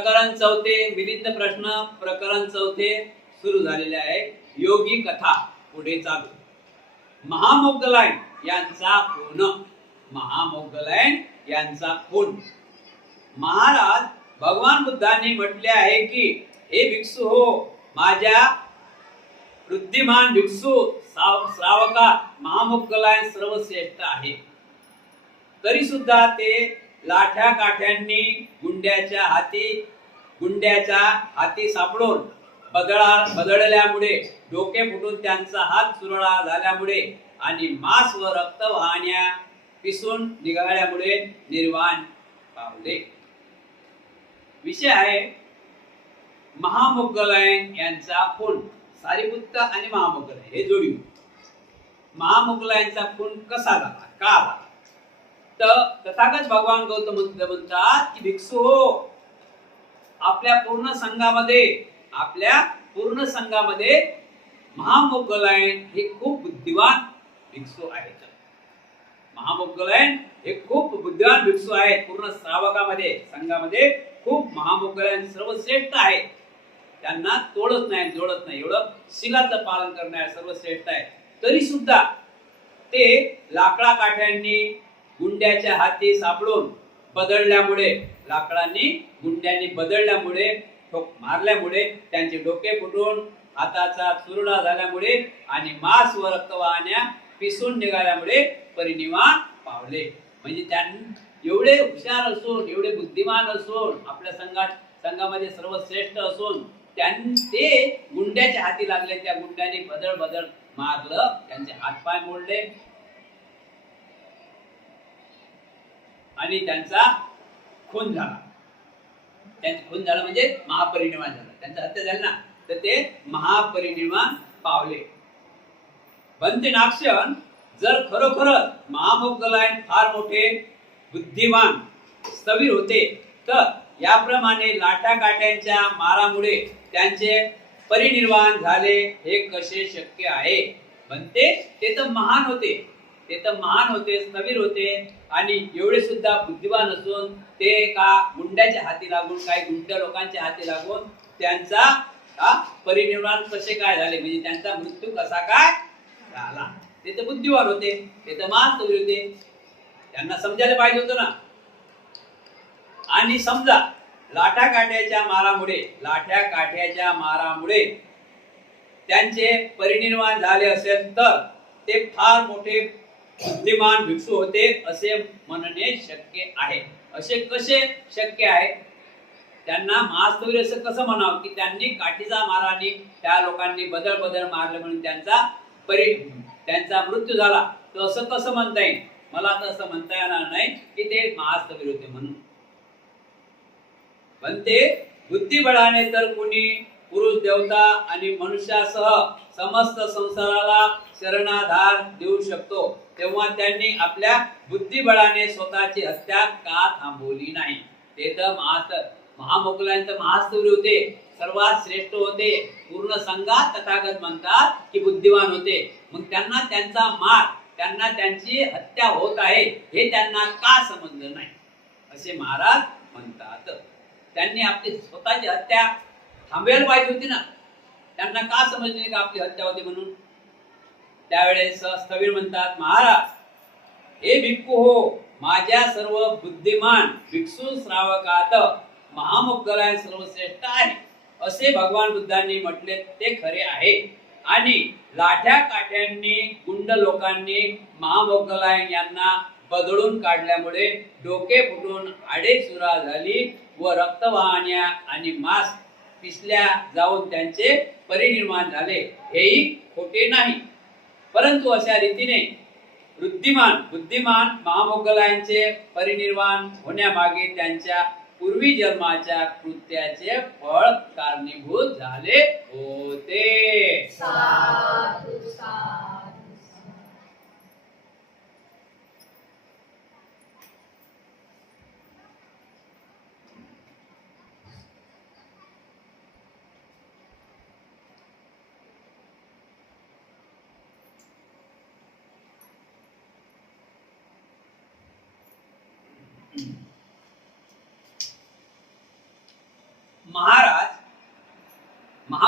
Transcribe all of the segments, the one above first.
प्रकरण चौथे मिलिंद प्रश्न प्रकरण चौथे सुरू झालेले आहे. योगी कथा पुढे चालू. महामोग्गलायन यांचा खून. महामोग्गलायन यांचा खून. महाराज भगवान बुद्धांनी म्हटले आहे की हे भिक्षू हो, माझ्या वृद्धिमान भिक्षू श्रावका महामोग्गलायन सर्वश्रेष्ठ आहे. तरी सुद्धा ते लाठ्या काठ्यांनी गुंड्याच्या हाती सापडून बदळल्यामुळे, डोके फुटून त्यांचा हात चुरळा झाल्यामुळे आणि मांस व रक्त वाहण्या पिसून निघाल्यामुळे निर्वाण पावले. विषय आहे महामोग्गलायन यांचा खून. सारिपुत्त आणि महामोग्गलायन हे जोडी. महामोग्गलायनचा खून कसा झाला, का झाला? तर तथागत भगवान गौतम बुद्ध म्हणतात की भिक्षू हो, आपल्या पूर्ण संघामध्ये महामोग्गलायन हे खूप बुद्धिवान भिक्षू आहेत. महामोग्गलायन हे खूप बुद्धिवान भिक्षू आहेत. पूर्ण श्रावकामध्ये संघामध्ये खूप महामोग्गलायन सर्वश्रेष्ठ आहे. त्यांना तोडत नाही जोडत नाही, एवढं शिलाचं पालन करणारे सर्वश्रेष्ठ आहे. तरी सुद्धा ते लाकडा काठ्यांनी गुंड्याच्या हाती सापडून गुंड्यांनी बदलल्यामुळे, ठोक मारल्यामुळे, त्यांचे डोके फुटून हाताचा चुरडा झाल्यामुळे आणि मांस व रक्तवाहिन्या पिसून निघाल्यामुळे परिनिर्वाण पावले. म्हणजे त्यांनी एवढे हुशार असून, एवढे बुद्धिमान असून, आपल्या संघामध्ये सर्वश्रेष्ठ असून ते गुंड्याच्या हाती लागले. त्या गुंड्याने बदळ मारलं, त्यांचे हातपाय मोडले आणि त्यांचा खून झाला. म्हणजे महापरिनिर्वाण झाला. त्यांचा हत्या झाली ना, तर ते महापरिनिर्वाण पावले. बनते नाक्षण जर खरोखर महामोग्गलायन फार मोठे बुद्धिमान स्थविर होते, तर याप्रमाणे लाठा काट्यांच्या मारामुळे त्यांचे परिनिर्वाण झाले हे कसे शक्य आहे? बनते ते तर महान होते, स्थविर होते आणि एवढे सुद्धा बुद्धिवान असून ते का गुंड्याच्या हाती लागून, काही गुंड लोकांच्या हाती लागून त्यांचा परिनिर्वाण कसे काय झाले, म्हणजे त्यांचा मृत्यू कसा काय झाला? ते तर बुद्धिवान होते, ते तर महान स्थविर होते. त्यांना समजायला पाहिजे होतं ना. आणि समजा लाठ्या काठ्याच्या मारामुळे त्यांचे परिनिर्वाण झाले असेल तर ते फार मोठे बुद्धिमान भिक्षू होते असे म्हणणे शक्य आहे. असे कसे शक्य आहे? त्यांना महास्थविर असं कसं म्हणावं की त्यांनी काठीचा माराने त्या लोकांनी बदल मारले म्हणून त्यांचा मृत्यू झाला, तर असं कसं म्हणता येईल? मला तर असं म्हणता येणार नाही की ते महास्थविर होते म्हणून. पण ते बुद्धिबळाने तर कुणी पुरुष, देवता आणि मनुष्यासह समस्त संसाराला शरणाधार देऊ शकतो, तेव्हा त्यांनी आपल्या बुद्धिबळाने स्वतःची हत्या का थांबवली नाही? ते तर महामोग्गलायन तर महास्थविर होते, सर्वात श्रेष्ठ होते. पूर्ण संघात तथागत म्हणतात की बुद्धिवान होते. मग त्यांना त्यांची हत्या होत आहे हे त्यांना का समजलं नाही असे महाराज म्हणतात. त्यांनी आपली स्वतःची हत्या थांबवायला पाहिजे होती ना. त्यांना का समजले का आपली हत्या होती म्हणून? त्यावेळेस स्थविर म्हणतात, महाराज हे भिक्खू हो, माझ्या सर्व बुद्धिमान भिक्षू श्रावकात महामोग्गलायन सर्वश्रेष्ठ आहे असे भगवान बुद्धांनी म्हटले ते खरे आहे. आणि लाठ्या काठ्यांनी गुंड लोकांनी महामोग्गलायन यांना बदलून काढल्यामुळे डोके फुटून हाडे चुरा झाली व रक्तवाहिन्या आणि मांस पिसल्या जाऊन त्यांचे परिनिर्वाण झाले, हेही खोटे नाही. परंतु अशा रीतीने बुद्धिमान महामोग्गलायनचे परिनिर्वाण होण्यामागे त्यांच्या पूर्वी जन्माच्या कृत्याचे फळ कारणीभूत झाले होते. साधु साधु.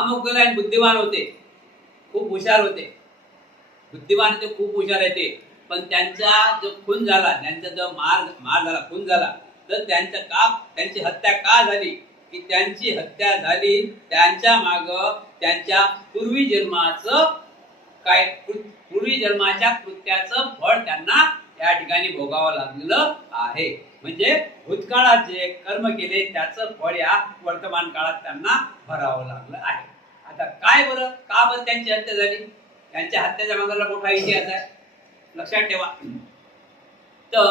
महामोगलायन बुद्धिमान होते, खूप हुशार होते, बुद्धिमान होते, खूप हुशार होते. पण त्यांचा जो खून झाला, त्यांचा जो मार झाला, खून झाला, तर त्यांची हत्या का झाली? की त्यांची हत्या झाली त्यांच्या माग त्यांच्या पूर्वी जन्माच्या कृत्याचं फळ त्यांना या ठिकाणी भोगावं लागलेलं आहे. म्हणजे भूतकाळात जे कर्म केले त्याचं फळ या वर्तमान काळात त्यांना भरावं लागलं आहे. आता काय बरं, का बरं त्यांची हत्या झाली? त्यांच्या हत्याच्या मागाला मोठा इतिहास आहे, लक्षात ठेवा. तर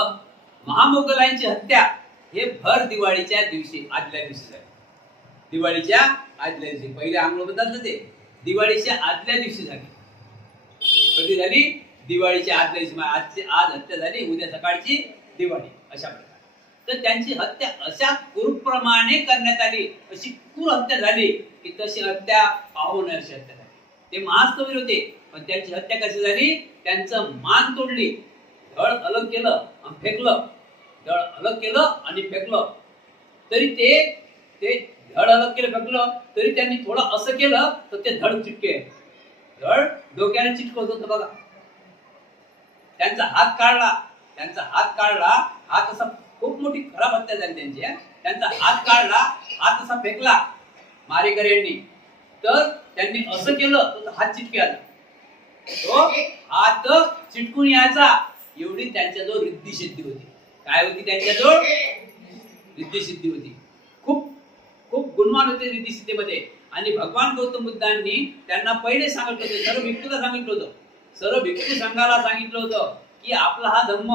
महामोगलांची हत्या हे भर दिवाळीच्या दिवशी, आदल्या दिवशी झाली. दिवाळीच्या आदल्या दिवशी, पहिले आंग्ल म्हणतात ते, दिवाळीच्या आदल्या दिवशी झाली. कधी झाली? दिवाळीच्या आदल्या दिवशी. आज हत्या झाली, उद्या सकाळची दिवाळी, अशा प्रकारे. तर त्यांची हत्या अशा क्रूरप्रमाणे करण्यात आली, अशी क्रूर हत्या झाली की तशी हत्या पाहू नये अशी हत्या झाली. ते महास्तवीर होते, पण त्यांची हत्या कशी झाली? त्यांचं मान तोडली, धड अलग केलं आणि फेकलं, धड अलग केलं आणि फेकलं. तरी ते धड अलग केलं, फेकलं, तरी त्यांनी थोडं असं केलं तर ते धड चिटके, धड डोक्याने चिटकवत होतं बघा. त्यांचा हात काढला, हात असा, खूप मोठी खराब हत्या झाली त्यांची. त्यांचा हात काढला, हात असा फेकला मारेकऱ्यांनी, तर त्यांनी असं केलं तर हात चिटके आला, तो हात चिटकून यायचा. एवढी त्यांच्याजवळ रिद्धी सिद्धी होती. काय होती त्यांच्याजवळ? रिद्धी सिद्धी होती. खूप खूप गुणवान होते रिद्धी सिद्धीमध्ये. आणि भगवान गौतम बुद्धांनी त्यांना पहिले सांगितलं होतं, सर्व भिक्खूला सांगितलं होतं, सर्व भिक्खू संघाला सांगितलं होतं की आपला हा धम्म,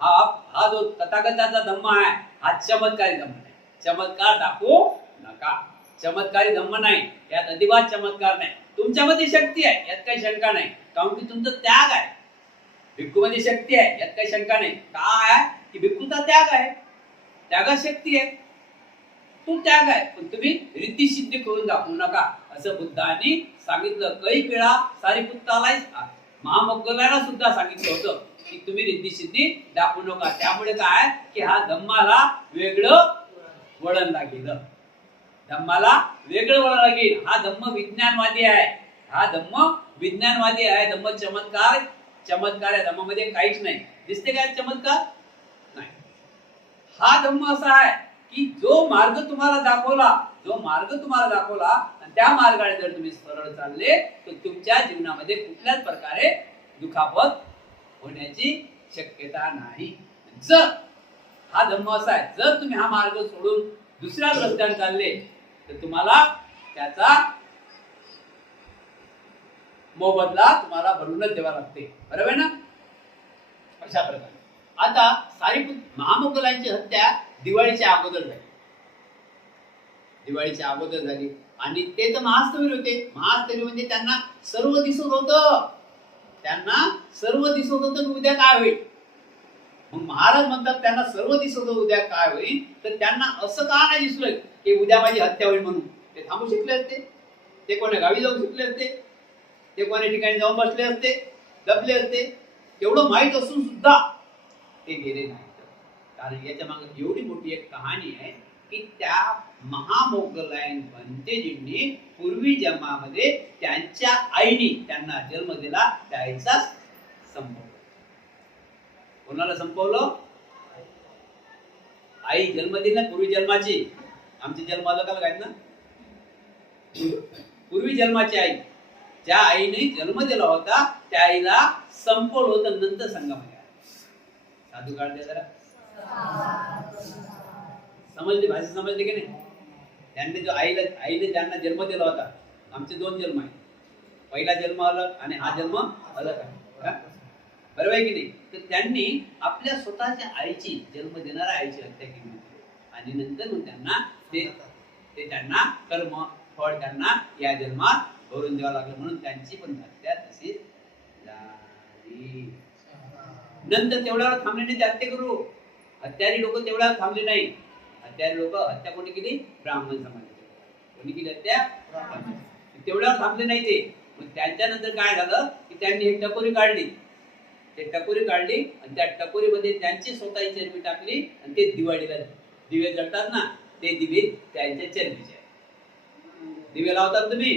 हा जो तथागताचा धम्म आहे, हा चमत्कारी धम्म नाही. चमत्कार दाखवू नका. चमत्कारी धम्म नाही, यात अजिबात चमत्कार नाही. तुमच्यामध्ये शक्ती आहे, यात काही शंका नाही, कारण की तुमचा त्याग आहे. भिक्खूमध्ये शक्ती आहे, यात काही शंका नाही. काय आहे की भिक्खूचा त्याग आहे, त्यागात शक्ती आहे, तो त्याग आहे. पण तुम्ही रिद्धी सिद्धी करून दाखवू नका, असं बुद्धांनी सांगितलं. काही वेळा सारीपुत्ताला, महामोगलाला सुद्धा सांगितलं होतं की तुम्ही रिद्धी सिद्धी दाखवू नका. त्यामुळे काय की हा धम्माला वेगळं वळण लागेल, धम्माला वेगळं वळण लागेल. हा धम्म विज्ञानवादी आहे, हा धम्म विज्ञानवादी आहे. धम्म चमत्कार आहे, धम्मामध्ये काहीच नाही. दिसते काय चमत्कार? नाही. हा धम्म असा आहे की जो मार्ग तुम्हाला दाखवला, आणि त्या मार्गाने जर तुम्ही सरळ चालले तर तुमच्या जीवनामध्ये कुठल्याच प्रकारे दुखापत होण्याची शक्यता नाही. जर हा धम्म असा आहे, जर तुम्ही हा मार्ग सोडून दुसऱ्या रस्त्याने चालले तर तुम्हाला त्याचा मोबदला तुम्हाला भरूनच द्यावा लागते, बरोबर ना? अशा प्रकारे आता महामोगलांची हत्या दिवाळीच्या अगोदर झाली. आणि ते तर महास्तवीर होते. महास्तवीर म्हणजे त्यांना सर्व दिसत होतं, की उद्या काय होईल. मग महाराज म्हणतात त्यांना सर्व दिसत होतं उद्या काय होईल, तर त्यांना असं का नाही दिसलं की उद्या माझी हत्या होईल म्हणून. ते थांबू शकले असते, ते कोण्या गावी जाऊ शकले असते, ते कोण्या ठिकाणी जाऊन बसले असते, दबले असते. तेवढं माहीत असून सुद्धा ते गेले नाही. कारण याच्या मागे एवढी मोठी एक कहाणी आहे की त्या महामोगलायन भंतेजींनी पूर्वी जन्मामध्ये त्यांच्या आईने त्यांना जन्म दिला, त्या आईचा संपवलं. कोणाला संपवलं? आई जन्म दिला पूर्वी जन्माची. आमचे जन्म अलग अलग आहेत ना. पूर्वी जन्माची आई, ज्या आईने जन्म दिला होता त्या आईला संपवलं होतं. नंतर संगमामध्ये साधू काढ द्या जरा. समजली भाषा, समजली की नाही? त्यांनी जो आईने ज्यांना जन्म दिला होता, आमचे 2 जन्म आहेत, पहिला जन्म अलग आणि हा जन्म अलग आहे, बरोबर आहे की नाही? तर त्यांनी आपल्या स्वतःच्या आईची, जन्म देणाऱ्या आईची हत्या केली होती. आणि नंतर मग त्यांना ते त्यांना कर्म फळ त्यांना या जन्मात भरून द्यावं लागलं, म्हणून त्यांची पण हत्या तशीच झाली. नंतर तेवढ्यावर थांबले नाही ते हत्या करू. हत्यारी लोक तेवढ्यावर थांबले नाही. हत्यारी लोक हत्या कोणी केली? ब्राह्मण समाजाची. कोणी केली हत्या? तेवढ्यावर थांबले नाही ते. मग त्याच्यानंतर काय झालं की त्यांनी एक टकोरी काढली. ते टकोरी काढली आणि त्या टकोरीमध्ये त्यांची स्वतःची चरबी टाकली आणि ते दिवाळीला दिवे जळतात ना, ते दिवे त्यांच्या चरबीचे. दिवे लावतात तुम्ही,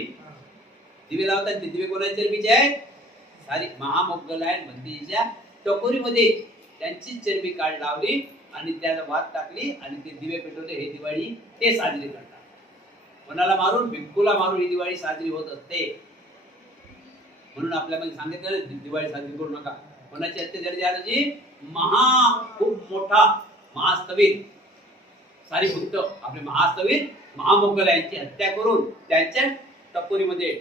दिवे लावतात ते दिवे कोणाच्या चरबीचे आहेत? सारी महामोगलायन भंतीच्या टकोरीमध्ये त्यांची चरबी काढ लावली आणि त्याला वात टाकली आणि ते दिवे पेटवले. हे दिवाळी ते साजरी करतात. कोणाला मारून? भिक्खूला मारून ही दिवाळी साजरी होत असते. म्हणून आपल्यामध्ये सांगितलं दिवाळी साजरी करू नका. कोणाची हत्या झाली त्याची? खूप मोठा महास्तवीर सारीपुत्त आपले महास्तवीर महामोगल यांची हत्या करून त्यांच्या टपोरीमध्ये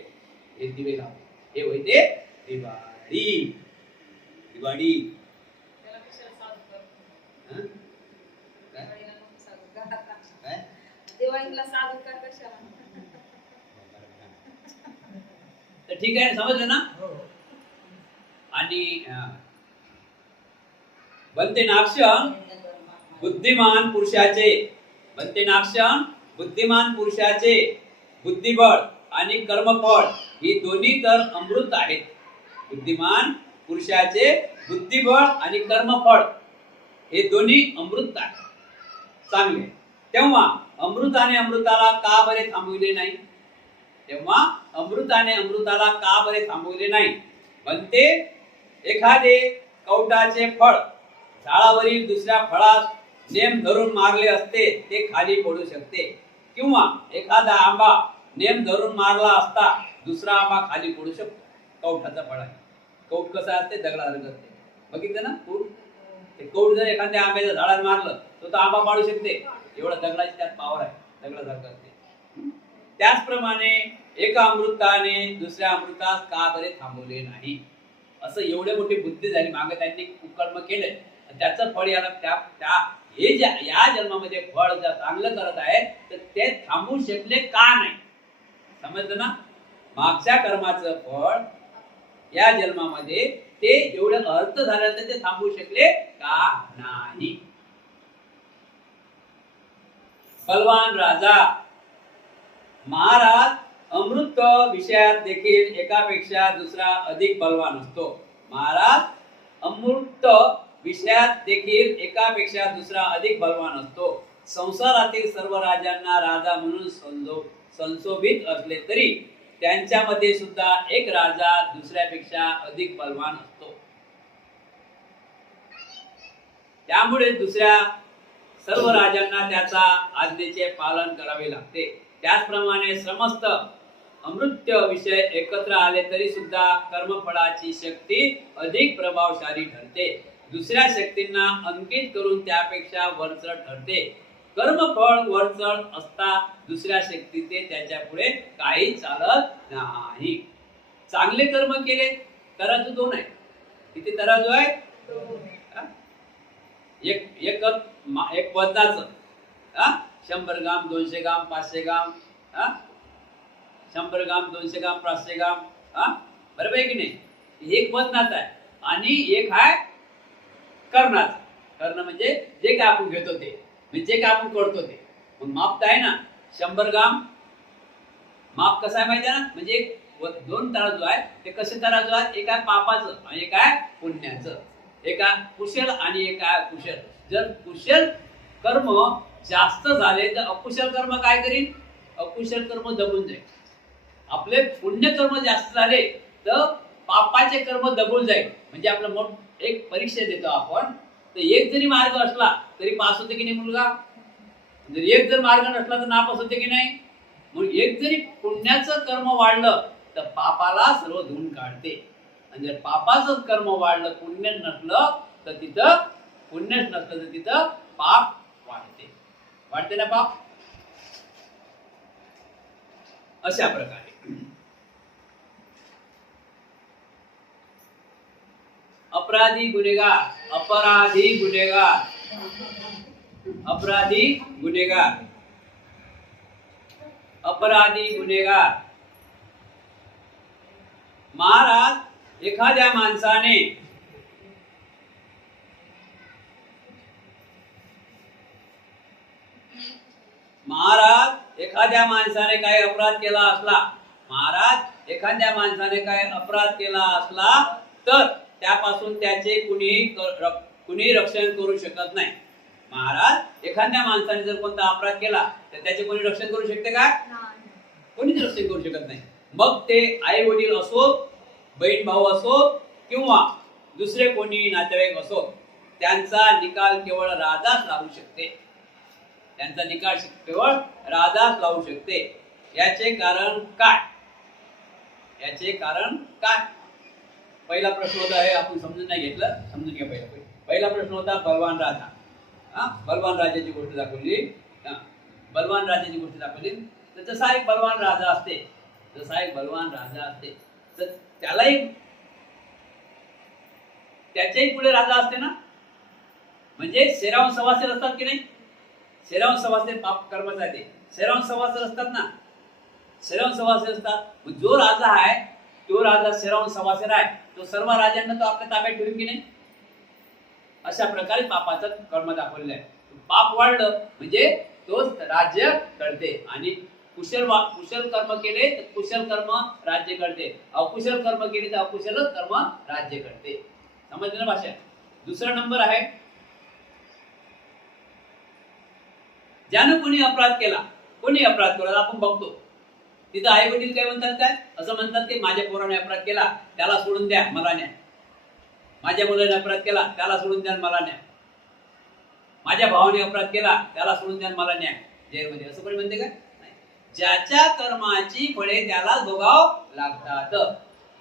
हे दिवे लावले. हे होय ते दिवाळी. दिवाळी दिवाळीला साजूक कशाला? तर ठीक आहे, समजलं ना? आणि बनते नाक्षण बुद्धिमान पुरुषाचे, बनते नाक्षण बुद्धिमान पुरुषाचे बुद्धिबळ आणि कर्मफळ ही दोन्ही तर अमृत आहेत. बुद्धिमान पुरुषाचे बुद्धिबळ आणि कर्मफळ हे दोन्ही अमृत आहेत, चांगले. तेव्हा अमृताने अमृताला का बरे थांबविले नाही? तेव्हा अमृताने अमृताला का बरे थांबविले नाही? म्हणते एखादे कवटाचे फळ झाडावरील दुसऱ्या फळास नेम धरून मारले असते ते खाली पडू शकते, किंवा एखादा आंबा नेम धरून मारला असता दुसरा आंबा खाली पडू शकतो. कवठाचा फळ आहे. कौट कसा असते? दगडासारखं असते. बघितलं ना? कौट. ते कौट जर एखाद्या आंब्याच्या झाडाला मारलं तर तो आंबा पाडू शकते. एवढा दगडाची त्यात पावर आहे. दगडासारखं असते. त्याचप्रमाणे एका अमृताने दुसऱ्या अमृतास का बरे थांबवले नाही? असं एवढे मोठी बुद्धी झाली, मागे त्यांनी कुकर्म केले, त्याचं फळ याला त्या हे या जन्मामध्ये फळ जर चांगलं करत आहे तर ते थांबू शकले का नाही? समजलं ना? मागच्या कर्माचं फळ या जन्मामध्ये ते एवढं अर्थ झालं तर ते थांबू शकले का नाही? बलवान राजा महाराज अमृत विषयात देखील एकापेक्षा दुसरा अधिक बलवान असतो. महाराज अमृत विषयात देखील एकापेक्षा दुसरा अधिक बलवान असतो. संसारातील सर्व राजांना राजा म्हणून संशोभित असले तरी त्यांच्यामध्ये सुद्धा एक राजा दुसऱ्यापेक्षा अधिक बलवान असतो. त्यामुळे दुसऱ्या सर्व राजांना त्याचा आज्ञेचे पालन करावे लागते. त्याचप्रमाणे समस्त अमृत विषय एकत्र आले तरी सुद्धा कर्मफळाची शक्ती अधिक प्रभावशाली ठरते. दुसऱ्या शक्तींना अंकित करून त्यापेक्षा वरचढ ठरते. कर्मफळ वरचढ असता दुसऱ्या शक्तीचे त्याच्या पुढे काही चालत नाही. चांगले कर्म केले, तराजू 2 आहे. किती तराजू आहे? एक वजनाचं 100 ग्राम, 200 ग्राम, 500 ग्राम, 100 ग्राम, 200 ग्राम, 500 ग्राम, बरोबर आहे की नाही? एक वजनाचं आहे आणि एक आहे कर्णाचं. कर्ण म्हणजे जे काय आपण घेतो ते, म्हणजे जे काय आपण करतो ते. मग माप तर आहे ना. 100 ग्राम माप कसं आहे माहिती आहे ना? म्हणजे 2 तराजू आहे. ते कसे तराजू आहेत? एक आहे पापाचं आणि एक आहे पुण्याचं. एक आहे कुशल आणि एक आहे अकुशल. जर कुशल कर्म जास्त झाले तर अकुशल कर्म काय करीन? अकुशल कर्म दबून जाईल. आपले पुण्य कर्म जास्त झाले तर पापाचे कर्म दबून जाईल. म्हणजे आपलं एक परीक्षा देतो आपण, तर एक जरी मार्ग असला तरी पास होते की नाही मुलगा? जर एक जर मार्ग नसला तर नापास होते की नाही? मग एक जरी पुण्याचं कर्म वाढलं तर पापाला सर्व धुवून काढते. आणि जर पापाचं कर्म वाढलं, पुण्य नसलं तर तिथं पुण्यच नसलं तर तिथं पाप वाढते. वाढते ना पाप? अशा प्रकारे अपराधी गुन्हेगार, अपराधी गुन्हेगार, अपराधी गुन्हेगार, अपराधी गुन्हेगार. महाराज एखाद्या माणसाने काही अपराध केला असला, महाराज एखाद्या माणसाने काही अपराध केला असला तर त्यापासून त्याचे कुणी रक्षण करू शकत नाही. महाराज एखाद्या माणसाने जर कोणता अपराध केला तर त्याचे कोणी रक्षण करू शकते का? कोणीच रक्षण करू शकत नाही. मग ते आई वडील असोत, बहीण भाऊ असोत किंवा दुसरे कोणी नातेवाईक असोत, त्यांचा निकाल केवळ राजाच लावू शकते. त्यांचा निकाल केवळ राजाच लावू शकते. याचे कारण काय? याचे कारण काय? पहिला प्रश्न होता, हे आपण समजून नाही घेतलं, समजून घ्या. पहिला प्रश्न होता बलवान राजा. बलवान राजाची गोष्ट दाखवली. बलवान राजाची गोष्ट दाखवली. तर जसा एक बलवान राजा असते, तर त्याच्याही पुढे राजा असते ना. म्हणजे शेराव सवासेर असतात की नाही? शेराव सवासेर पाप कर्मचा ते शेराव सवासेर असतात ना. शेराव सवासेर असतात. जो राजा आहे तो राजा शेराव सवासेर आहे, तो सर्व राजांना तो आपल्या ताब्यात ठेवून की नाही. अशा प्रकारे पापाचं कर्म दाखवलेलं आहे. पाप वाढलं म्हणजे तोच राज्य करते. आणि कुशल कर्म केले तर कुशल कर्म राज्य करते, अकुशल कर्म केले तर अकुशल कर्म राज्य करते. समजलं ना भाषा? दुसरा नंबर आहे, ज्यानं कोणी अपराध केला आपण बघतो तिथं आई वडील काय म्हणतात? काय असं म्हणतात की माझ्या पोराने अपराध केला, त्याला सोडून द्या, मला न्या. माझ्या मुलाने अपराध केला, त्याला सोडून द्या, मला न्या. माझ्या भावाने अपराध केला, त्याला सोडून द्या, मला न्या जेलमध्ये. असं कोणी म्हणते का? नाही. ज्याच्या कर्माची फळे त्याला भोगावं लागतात.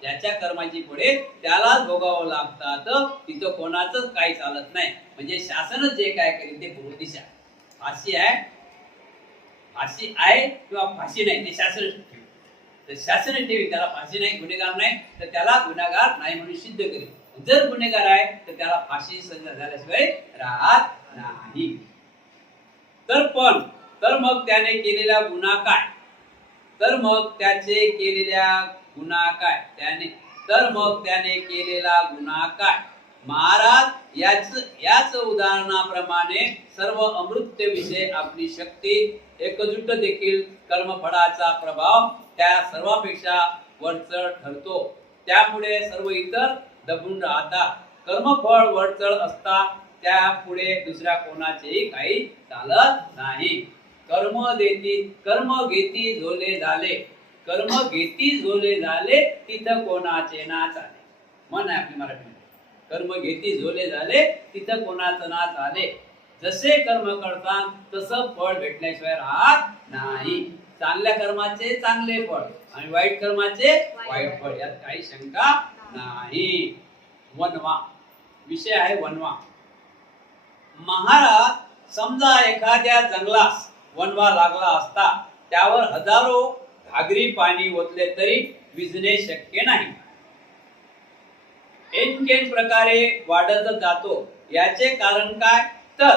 ज्याच्या कर्माची फळे त्याला भोगावं लागतात. तिथं कोणाचंच काही चालत नाही. म्हणजे शासनच जे काय करेल ते पूर्व दिशा. फाशी आहे किंवा फाशी नाही ते शासन ठेवी. तर शासन ठेवी, त्याला फाशी नाही, गुन्हेगार नाही तर त्याला गुन्हेगार नाही म्हणून सिद्ध करेल. जर गुन्हेगार आहे तर त्याला फाशी सजा झाल्याशिवाय राहत नाही. तर मग त्याने केलेला गुन्हा काय? त्याने केलेला गुन्हा काय? महाराज याच उदाहरणाप्रमाणे सर्व अमृत विषय आपली शक्ती एकजूट देखील कर्मफळाचा प्रभाव त्या सर्वापेक्षा वरचढ ठरतो. त्यामुळे सर्व इतर दबून राहतात. कर्मफळ वरचढ असता त्यापुढे दुसऱ्या कोणाचेही काही चालत नाही. कर्म घेती झोले झाले तिथं कोणाचे ना चाले. मन आहे आपली मराठीमध्ये. कर्म घेती झोले झाले तिथं कोणाचं ना चाले. जसे कर्म करतात तसं फळ भेटल्याशिवाय राहत नाही. चांगल्या कर्माचे चांगले फळ आणि वाईट कर्माचे वाईट फळ, यात काही शंका नाही. वनवा विषय आहे. वनवा. महाराज, समजा एखाद्या जंगलास वनवा लागला असता, त्यावर हजारो घागरी पाणी ओतले तरी विझणे शक्य नाही. एनकेन प्रकारे वाढत जातो. याचे कारण काय? तर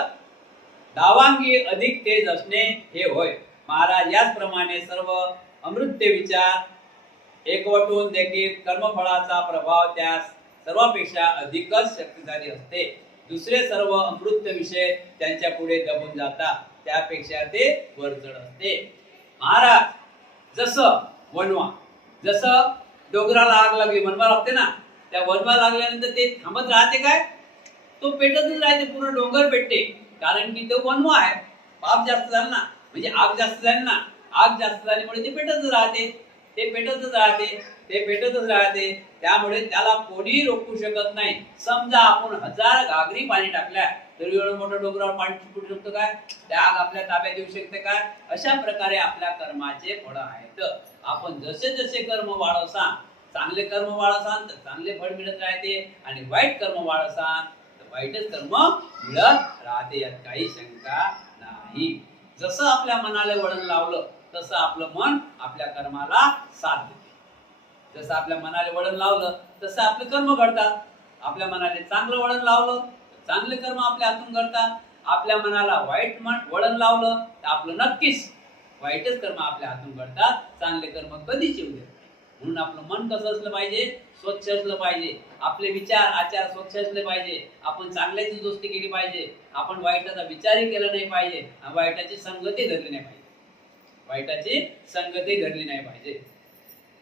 दावांगी अधिक तेज असणे हे होय. महाराज, याचप्रमाणे सर्व अमृत्य विचार एकवटून देखील कर्मफळाचा प्रभाव त्या सर्वापेक्षा अधिकच शक्तिशाली असते. दुसरे सर्व अमृत विषय त्यांच्या पुढे दबून जातात, त्यापेक्षा ते वरचढ असते. महाराज, जसं डोंगराला आग लागली, वनवा लागते ना, त्या वनवा लागल्यानंतर ते थांबत राहते काय? तो पेटतच राहते, पूर्ण डोंगर पेटते. कारण की तो वनवा आहे. पाप जास्त झालं ना, म्हणजे आग जास्त झाली ना, आग जास्त झाल्यामुळे ते पेटतच राहते. त्यामुळे त्याला कोणी रोखू शकत नाही. समजा आपण 1000 घागरी पाणी टाकल्या तर एवढं मोठं डोंगरावर पाणी फुटू शकतं काय? त्या आग आपल्या ताब्यात येऊ शकते काय? अशा प्रकारे आपल्या कर्माचे फळ आहेत. आपण जसे कर्म वाढवसान, चांगले कर्म वाढवसान तर चांगले फळ मिळत राहते, आणि वाईट कर्म वाढवसान तर वाईटच कर्म मिळत राहते. यात काही शंका नाही. जसं आपल्या मनाला वळण लावलं तसं आपलं मन आपल्या कर्माला साथ देते. जसं आपल्या मनाला वळण लावलं तसं आपले कर्म घडतात. आपल्या मनाला चांगलं वळण लावलं तर चांगले कर्म आपल्या हातून घडतात. आपल्या मनाला वाईट वळण लावलं तर आपलं नक्कीच वाईटच कर्म आपल्या हातून घडतात. चांगले कर्म कधीच येऊ देत नाही. म्हणून आपलं मन कसं असलं पाहिजे? स्वच्छ असलं पाहिजे. आपले विचार आचार स्वच्छ असले पाहिजे. आपण चांगल्याची दोस्ती केली पाहिजे. आपण वाईटाचा विचारही केला नाही पाहिजे. वाईटाची संगती धरली नाही पाहिजे.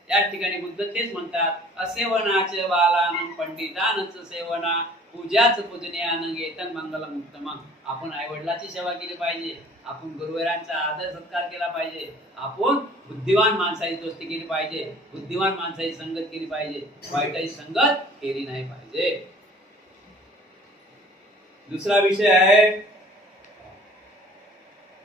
या ठिकाणी बुद्ध तेच म्हणतात, असेवनाच बालानं पंडितानच सेवना पूजाच पूजन्यानं येतन मंगलम उत्तमं. आपण आई वडिलांची सेवा केली पाहिजे, आपण गुरुवरांचा आदर सत्कार केला पाहिजे, आपण बुद्धिवान माणसाची दोस्ती केली पाहिजे, बुद्धिवान माणसाची संगत केली पाहिजे, वाईटाची संगत केली नाही पाहिजे. दुसरा विषय आहे,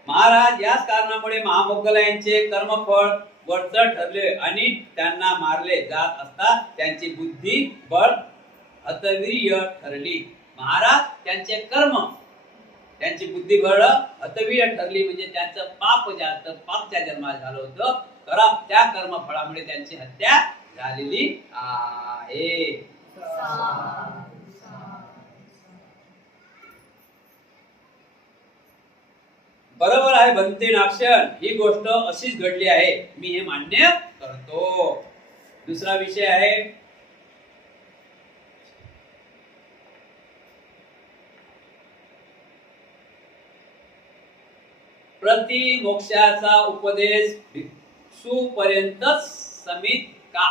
महाराज याच कारणामुळे महामोगलांचे कर्मफळ वरचढ ठरले आणि त्यांना मारले जात असता त्यांची बुद्धी बळ अतवीर्य ठरली. महाराज त्यांचे कर्म, त्यांची बुद्धी बळ अतवीर्य ठरली म्हणजे त्यांचं पाप जास्त पापच्या जन्मात झालं होतं, खराब त्या कर्मफळामुळे त्यांची हत्या झालेली आहे. बरोबर आहे बनते नाक्षण, ही गोष्ट अशीच घडली आहे, मी हे मान्य करतो. दुसरा विषय आहे, प्रतिमोक्षाचा उपदेश भिक्षूपर्यंत समित का?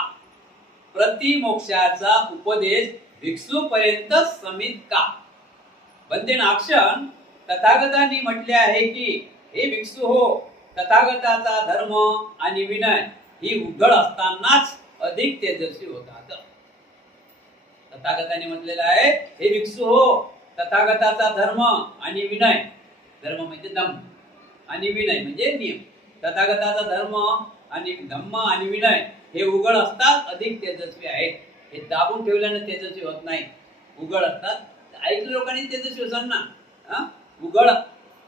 प्रतिमोक्षाचा उपदेश भिक्षूपर्यंत समित का? बनते नाक्षण, तथागतांनी म्हटले आहे की हे भिक्षू हो, तथागताचा धर्म आणि विनय ही उघड असतानाच अधिक तेजस्वी होतात. तथागतांनी म्हटलेलं आहे, हे भिक्षू हो, तथागताचा धर्म आणि विनय, धर्म म्हणजे दम आणि विनय म्हणजे नियम, तथागताचा धर्म आणि धम्म आणि विनय हे उघड असतात अधिक तेजस्वी आहेत. हे दाबून ठेवल्याने तेजस्वी होत नाही, उघड असतात. ऐकले लोकांनी तेजस्वी असतात ना,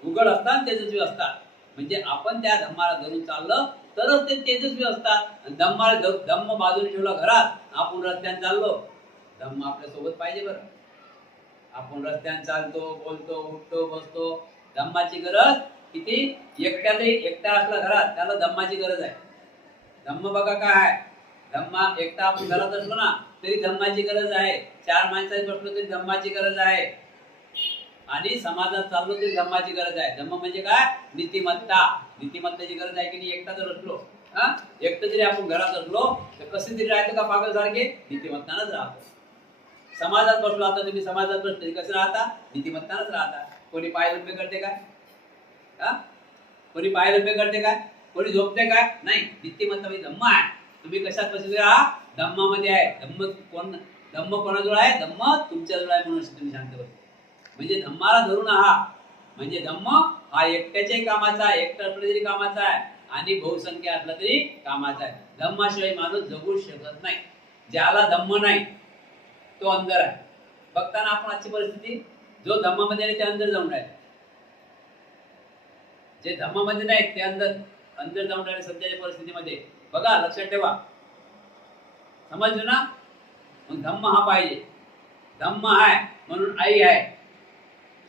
उघड असतात तेजस्वी असतात. म्हणजे आपण त्या धम्माला धरून चाललं तरच ते तेजस्वी असतात. धम्म बाजूने ठेवला घरात, आपण रस्त्याने चाललो, धम्म आपल्या सोबत पाहिजे. बरं, आपण रस्त्याने चालतो, बोलतो, उठतो, बसतो, धम्माची गरज किती? एकटा असला घरात त्याला धम्माची गरज आहे. धम्म बघा काय आहे, धम्मा एकटा आपण घरात असलो ना तरी धम्माची गरज आहे, 4 माणसात बसलो तरी धम्माची गरज आहे, आणि समाजात चाललो तरी धम्माची गरज आहे. धम्म म्हणजे काय? नीतिमत्ता, नीतिमत्तेची गरज आहे की नाही. एकटा जर असलो, एकटं जरी आपण घरात असलो तर कसे तरी राहतो का पागल सारखे? नीतिमत्तानच राहतो. समाजात बसलो, आता तुम्ही समाजात बसले कसे राहता? नीतिमत्तानच राहता. कोणी पाय लंबे करते काय? कोणी पाय लंबे करते काय? कोणी झोपते काय? नाही. नीतिमत्ता म्हणजे धम्म आहे. तुम्ही कशात बसले आहात? धम्मामध्ये आहे. धम्म कोणाजवळ आहे? धम्म तुमच्याजवळ आहे, म्हणून तुम्ही शांत बसले. म्हणजे धम्माला धरून आहात, म्हणजे धम्म हा एकट्याच्याही कामाचा आहे, एकटा असला तरी कामाचा आहे, आणि बहुसंख्या असला तरी कामाचा आहे. धम्माशिवाय माणूस जगू शकत नाही. ज्याला धम्म नाही तो अंधर आहे. बघताना आपण आजची परिस्थिती, जो धम्मामध्ये आहे ते अंधर जाऊन राहिले, जे धम्मामध्ये नाही ते अंधर जाऊन राहिले सध्याच्या परिस्थितीमध्ये. बघा, लक्षात ठेवा, समजलं ना? मग धम्म हा पाहिजे. धम्म आहे म्हणून आई आहे,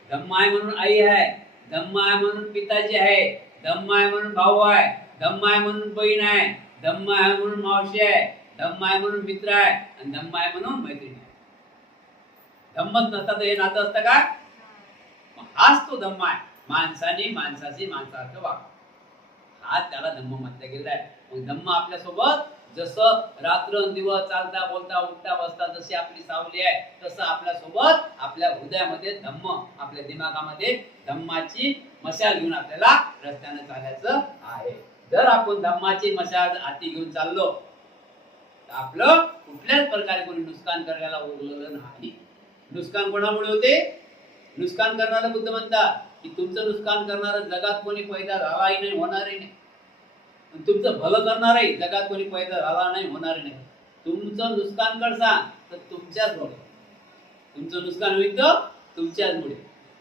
धम्म आहे म्हणून आई आहे, धम्म आहे म्हणून पिताजी आहे, धम्म आहे म्हणून भाऊ आहे, धम्म आहे म्हणून बहीण आहे, धम्म आहे म्हणून मावशी आहे, धम्म आहे म्हणून मित्र आहे, आणि धम्म आहे म्हणून मैत्रीण आहे. धम्मच नसता तर हे नातं असतं का? हाच तो धम्म आहे. माणसाने माणसाशी माणसासारखं वागा, हा त्याला धम्म म्हटलं गेलं आहे. मग धम्म आपल्यासोबत जसं रात्र दिवस चालता बोलता उठता बसता जशी आपली सावली आहे, तसं आपल्या सोबत आपल्या हृदयामध्ये धम्म, आपल्या दिमागामध्ये धम्माची मशाल घेऊन आपल्याला रस्त्याने चालायचं आहे. जर आपण धम्माची मशाल हाती घेऊन चाललो तर आपलं कुठल्याच प्रकारे कोणी नुकसान करायला उरलेलं नाही. नुकसान कोणामुळे होते? नुकसान करणारा बुद्ध म्हणतात की तुमचं नुकसान करणारं जगात कोणी पैदा झालाही नाही, होणारही नाही. तुमचं भलं करणारही जगात कोणी पैदा झाला नाही, होणार नाही. तुमचं नुकसान करसान तर तुमच्याचमुळे, तुमचं नुकसान होईल तर तुमच्याचमुळे,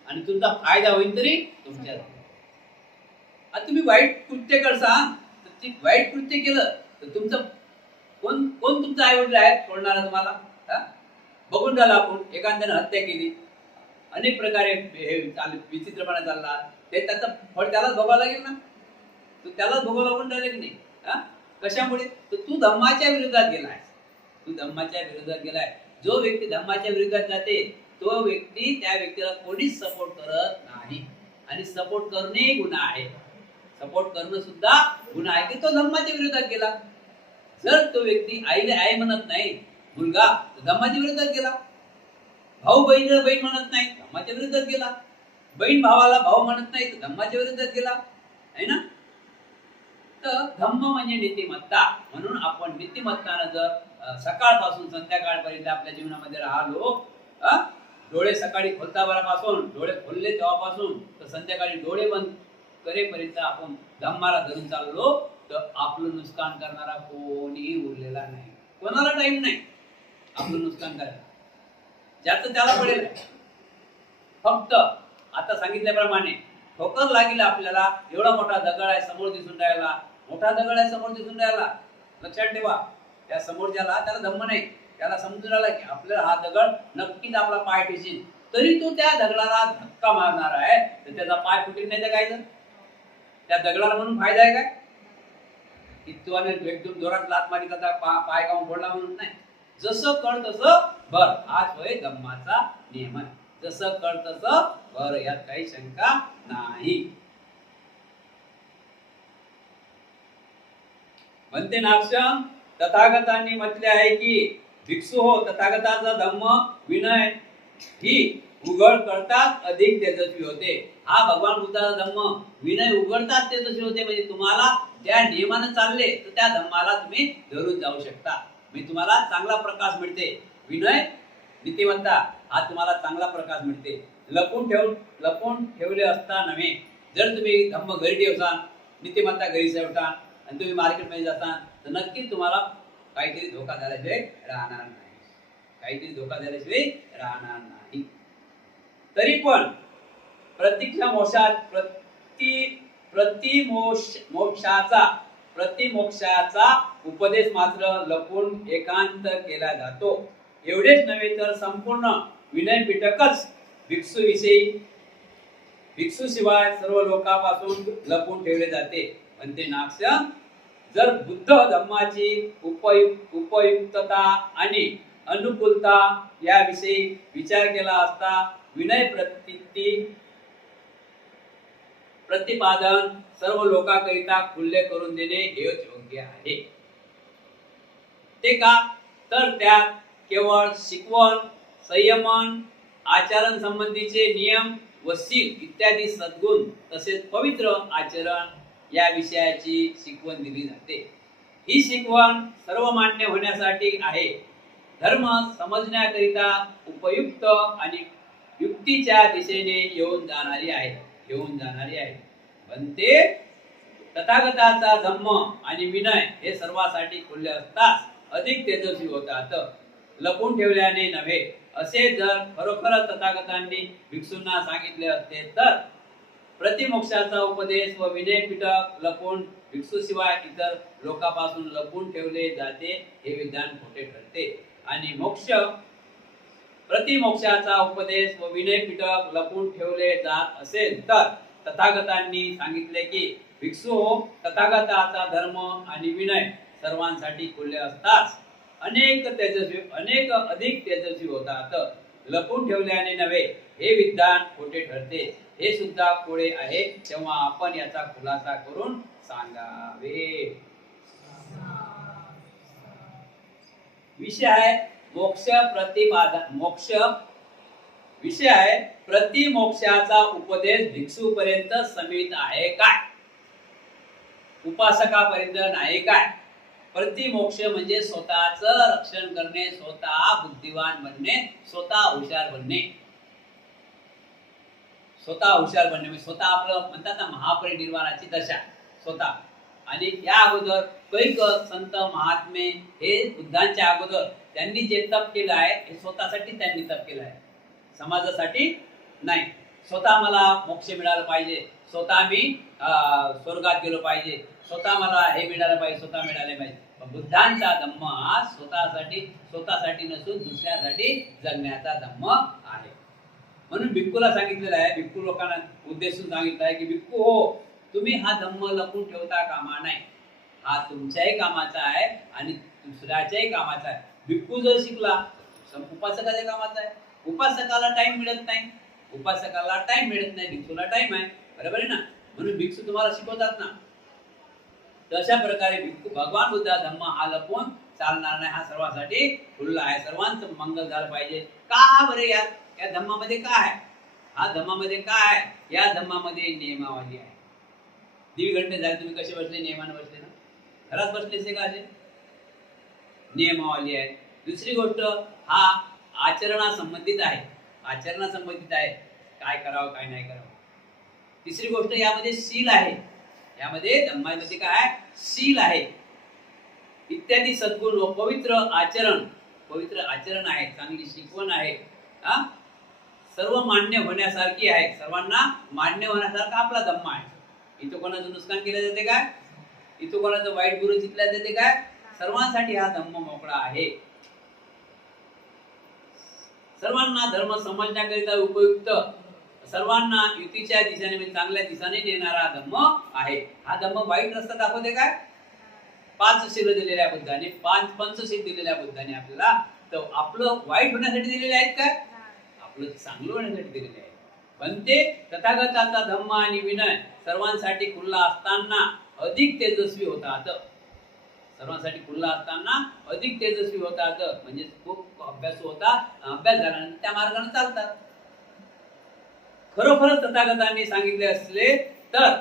आणि तुमचा फायदा होईल तरी तुमच्याचमुळे. आता तुम्ही वाईट कृत्य करसान तर ते वाईट कृत्य केलं तर तुमचं कोण तुमचं आई वडील आहेत सोडणार तुम्हाला? बघून झालं, आपण एखाद्याने हत्या केली, अनेक प्रकारे विचित्रपणा चालला, ते त्याचं फळ त्यालाच भोगावं लागेल ना. तू त्यालाच भोगावं लागून राहिले की नाही? कशामुळे? तर तू धम्माच्या विरोधात गेलाय, तू धम्माच्या विरोधात गेलाय. जो व्यक्ती धम्माच्या विरोधात जाते तो व्यक्ती, त्या व्यक्तीला कोणीच सपोर्ट करत नाही, आणि सपोर्ट करणे गुन्हा आहे. सपोर्ट करणं सुद्धा गुन्हा आहे की तो धम्माच्या विरोधात गेला. जर तो व्यक्ती आईला आई म्हणत नाही, मुलगा धम्माच्या विरोधात गेला. भाऊ बहिणीला बहीण म्हणत नाही, धम्माच्या विरोधात गेला. बहीण भावाला भाऊ म्हणत नाही तर धम्माच्या विरुद्धच गेला आहे ना. तर धम्म म्हणजे नीतिमत्ता. म्हणून आपण नीतिमत्तानं जर सकाळपासून संध्याकाळपर्यंत आपल्या जीवनामध्ये राहिलो, डोळे सकाळी खोलताबरापासून डोळे खोलले तेव्हापासून तर संध्याकाळी डोळे बंद करेपर्यंत आपण धम्माला धरून चाललो, तर आपलं नुकसान करणारा कोणीही उरलेला नाही. कोणाला टाइम नाही आपलं नुकसान करायला, ज्याचं त्याला पडेल. फक्त आता सांगितल्याप्रमाणे ठोकर लागेल आपल्याला, एवढा मोठा दगड आहे समोर दिसून राहिला, मोठा दगड आहे समोर दिसून राहिला, लक्षात ठेवा. त्या समोरच्याला त्याला धम्म नाही, त्याला समजून राहिला की आपल्याला हा दगड नक्कीच आपला पाय ठेचील, तरी तो त्या दगडाला धक्का मारणार आहे, तर त्याचा पाय फुटेल नाही तर काय तर त्या दगडाला म्हणून फायदा आहे काय की तू एकदम जोरात लात मारी जाता पाय काऊन फोडला म्हणून नाही. जसं कळ तसं बर, हाच होय धम्माचा नियम आहे. जसं कळ तसं बर, यात काही शंका नाही. म्हणते नाक्षम, तथागतांनी म्हटले आहे की भिक्षू हो, तथागताचा धम्म विनय ही उघड करतात अधिक तेजस्वी होते. हा भगवान बुद्धाचा धम्म विनय उघडतात तेजस्वी होते. म्हणजे तुम्हाला त्या नियमानं चालले तर त्या धम्माला तुम्ही धरून जाऊ शकता. म्हणजे तुम्हाला चांगला प्रकाश मिळते. विनय नीतिमत्ता हा तुम्हाला चांगला प्रकाश मिळते. लपून ठेवले असता नव्हे. जर तुम्ही धम्म घरी ठेवता, नीतिमत्ता घरी ठेवता आणि तुम्ही मार्केटमध्ये जाता, तर नक्कीच तुम्हाला काहीतरी धोका झाल्याशिवाय राहणार नाही. काहीतरी धोका झाल्याशिवाय राहणार नाही. तरी पण प्रतिमोक्षाचा उपदेश मात्र लपून एकांत केला जातो. एवढेच नव्हे तर संपूर्ण विनय पिटकच भिक्षू शिवाय सर्व लोकांपासून लपून ठेवले जाते. म्हणते नाक्षम, जर बुद्ध धम्माची उपयुक्तता आणि अनुकूलता याविषयी विचार केला असता विनय प्रतिपादन सर्व लोकांकरिता खुल्ले करून देणे हेच योग्य आहे. ते का तर त्यात केवळ शिकवण, संयमन, आचरण संबंधीचे नियम व शील इत्यादी सद्गुण तसेच पवित्र आचरण या विषयाची शिकवण दिली जाते. ही शिकवण सर्व मान्य होण्यासाठी आहे. धर्म समजण्याकरिता उपयुक्त आणि युक्तीच्या दिशेने येऊन जाणारी आहे. पण ते तथागताचा धम्म आणि विनय हे सर्वांसाठी खुले असतात अधिक तेजस्वी होतात, लपून ठेवल्याने नव्हे. असे जर खरोखरच तथागतांनी भिक्षूंना सांगितले असते तर प्रतिमोक्षाचा उपदेश व विनय पिटक लपून भिक्षूशिवाय इतर लोकांपासून लपून ठेवले जाते हे विधान खोटे ठरते. आणि प्रतिमोक्षाचा उपदेश व विनय पिटक लपून ठेवले जात असेल तर तथागतांनी सांगितले की भिक्षू हो, तथागताचा धर्म आणि विनय सर्वांसाठी खुले असतात अनेक अधिक तेजस्वी होतात, लपून ठेवल्याने नव्हे. हे विधान खोटे ठरते. हे सुद्धा कोडे आहे, तेव्हा आपण याचा खुलासा करून सांगावे. विषय आहे विषय आहे प्रतिमोक्षाचा उपदेश भिक्षूपर्यंत समित आहे काय, उपासकापर्यंत नाही काय. प्रतिमोक्ष म्हणजे स्वतःच रक्षण करणे, स्वतः बुद्धिवान बनणे, स्वतः हुशार बनणे. म्हणजे स्वतः आपलं म्हणतात ना महापरिनिर्वाणाची दशा स्वतः. आणि या अगोदर कैक संत महात्मे हे बुद्धांच्या अगोदर त्यांनी जे तप केलं आहे हे स्वतःसाठी त्यांनी तप केलं आहे, समाजासाठी नाही. स्वतः मला मोक्ष मिळालं पाहिजे, स्वतः मी स्वर्गात गेलो पाहिजे, स्वतः मला हे मिळालं पाहिजे, स्वतः मिळाले पाहिजे. बुद्धांचा धम्म हा स्वतःसाठी नसून दुसऱ्यासाठी जगण्याचा धम्म आहे. म्हणून भिक्खूला सांगितलेलं आहे, भिक्खू लोकांना उद्देशून सांगितलं आहे की भिक्खू हो, तुम्ही हा धम्म लपून ठेवता कामा नाही. हा तुमच्याही कामाचा आहे आणि दुसऱ्याच्याही कामाचा आहे. भिक्खू जर शिकला उपासकाच्या कामाचा आहे. उपासकाला टाइम मिळत नाही, भिक्षूला टाइम आहे. बरोबर आहे ना. म्हणून भिक्षू तुम्हाला शिकवतात ना. तशा प्रकारे भिक्खू भगवान बुद्धा धम्म हा लपून चालणार नाही, हा सर्वांसाठी खुल्ला आहे. सर्वांचं मंगल झालं पाहिजे. का बरे या धम्मामध्ये काय आहे हा धम्मामध्ये काय आहे? या धम्मामध्ये नियमावली आहे. 1.5 घंटे झाले तुम्ही कसे बसले? नियमाने बसले ना. घरात बसलेसे का असे? नियमावली आहे. दुसरी गोष्ट, हा आचरणासंबंधित आहे. आचरणासंबंधित आहे, काय करावं काय नाही करावं. तिसरी गोष्ट, यामध्ये शील आहे. यामध्ये धम्मामध्ये काय आहे? शील आहे. इत्यादी सद्गुण व पवित्र आचरण आहे, चांगली शिकवण आहे. हा सर्व मान्य होण्यासारखी आहे. सर्वांना मान्य होण्यासारखा आपला धम्मा आहे. इथं कोणाचं नुकसान केलं जाते काय? इथं कोणाचं वाईट गुरु चितल्या जाते काय? सर्वांसाठी हा धम्म मोकळा आहे. सर्वांना धर्म समजण्याकरिता उपयुक्त, सर्वांना युतीच्या दिशेने म्हणजे चांगल्या दिशेने नेणारा धम्म आहे. हा धम्म वाईट रस्ता दाखवते काय? 5 शील दिलेल्या बुद्धाने, 5 पंचशील दिलेल्या बुद्धाने आपल्याला, तर आपलं वाईट होण्यासाठी दिलेले आहेत काय? आपलं चांगलं होण्यासाठी दिलेले आहे. पण ते तथागताचा धम्म आणि विनय सर्वांसाठी खुल्ला असताना अधिक तेजस्वी होतात. सर्वांसाठी खुल्ला असताना अधिक तेजस्वी होतात. म्हणजे खूप अभ्यास होता, अभ्यास झाल्यानंतर त्या मार्गाने चालतात. खरोखरच तथागतांनी सांगितले असले तर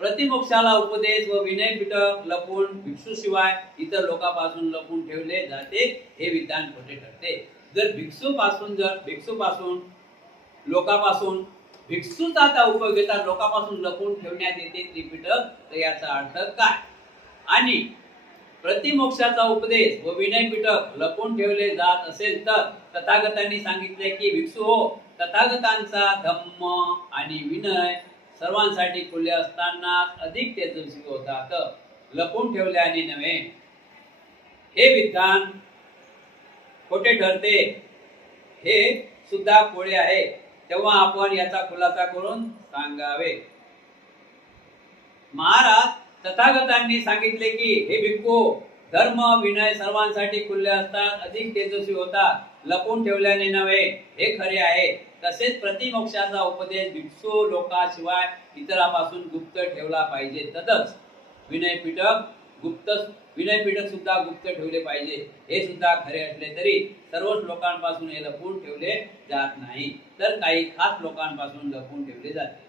प्रतिमोक्षाला उपदेश व विनय पिटक लपून भिक्षूशिवाय इतर लोकांपासून लपून ठेवले जाते, हे विधान खोटे ठरते. जर भिक्षूपासून लोकांपासून भिक्षूचा आता उपयोग घेतात, लोकांपासून लपून ठेवण्यात येते त्रिपिटक, तर याचा अर्थ काय? आणि प्रतिमोक्षाचा उपदेश व विनय पिटक लपून ठेवले जात असेल तर तथागतांनी सांगितले की भिक्षू हो, तथागतांचा धम्म आणि विनय सर्वांसाठी खुले असताना अधिक तेजस्वी होतात, लपून ठेवल्याने नव्हे. हे विधान खोटे ठरते, हे सुद्धा कोडे आहे. तेव्हा आपण याचा खुलासा करून सांगावे. महाराज, तथागतांनी सांगितले की हे भिक्खू, धर्म विनय सर्वांसाठी खुले असतात, अधिक तेजस्वी होतात, लपून ठेवल्याने नव्हे, हे खरे आहे. तसेच प्रतिमोक्षाचा उपदेश भिक्षू लोकांशिवाय इतरांपासून गुप्त ठेवला पाहिजे. तसंच विनय पिटक सुद्धा गुप्त ठेवले पाहिजे. हे सुद्धा खरे असले तरी सर्वच लोकांपासून हे लपून ठेवले जात नाही, तर काही खास लोकांपासून लपून ठेवले जाते.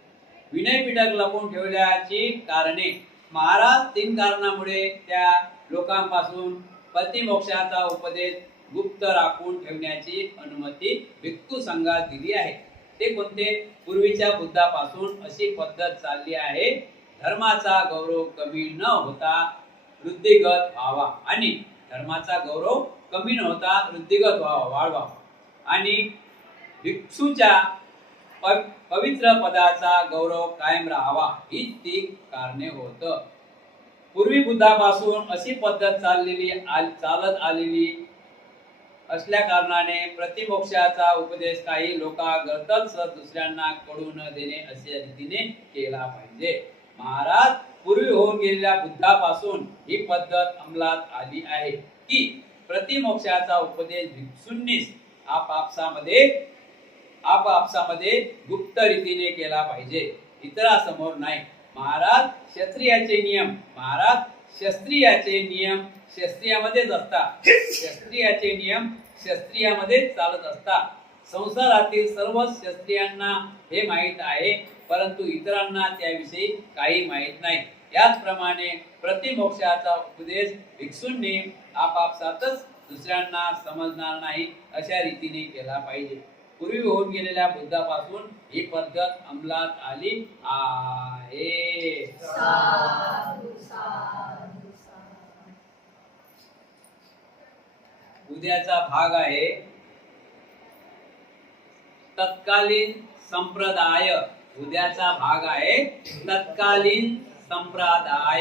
विनय पिटक लपून ठेवल्याची कारणे, महाराज 3 कारणामुळे त्या लोकांपासून प्रतिमोक्षाचा उपदेश गुप्त राखून ठेवण्याची अनुमती भिक्खू संघात दिली आहे. ते कोणते? पूर्वीच्या बुद्धापासून अशी पद्धत चालली आहे. धर्माचा गौरव कमी न होता वृद्धिगत व्हावा आणि धर्माचा गौरव कमी न होता वृद्धिगत व्हावा, वाढवावा आणि भिक्षूच्या पवित्र पदाचा गौरव कायम राहावा, हीच ती कारणे होत. पूर्वी बुद्धापासून अशी पद्धत चालत आलेली असल्या कारणाने प्रतिमोक्षाचा उपदेश काही लोकांगतच दुसऱ्यांना कळू न देणे अशा रीतीने केला पाहिजे. महाराज, पूर्वी होऊन गेलेल्या बुद्धापासून ही पद्धत अंमलात आली आहे की प्रतिमोक्षाचा उपदेश भिक्षूंनीच आपापसामध्ये गुप्त रीतीने केला पाहिजे, इतरांसमोर नाही. महाराज, क्षत्रियाचे नियम क्षत्रियामध्येच असतात. क्षत्रियाचे नियम क्षत्रियामध्येच चालत असतात. संसारातील सर्व क्षत्रियांना हे माहीत आहे, परंतु इतरांना त्याविषयी काही माहीत नाही. याचप्रमाणे प्रतिमोक्षाचा उपदेश भिक्षूंनी आपापसातच दुसऱ्यांना समजणार नाही अशा रीतीने केला पाहिजे. पूर्वी होऊन गेलेल्या बुद्धापासून ही पद्धत अंमलात आली आहे. उद्याचा भाग आहे तत्कालीन संप्रदाय. उद्याचा भाग आहे तत्कालीन संप्रदाय.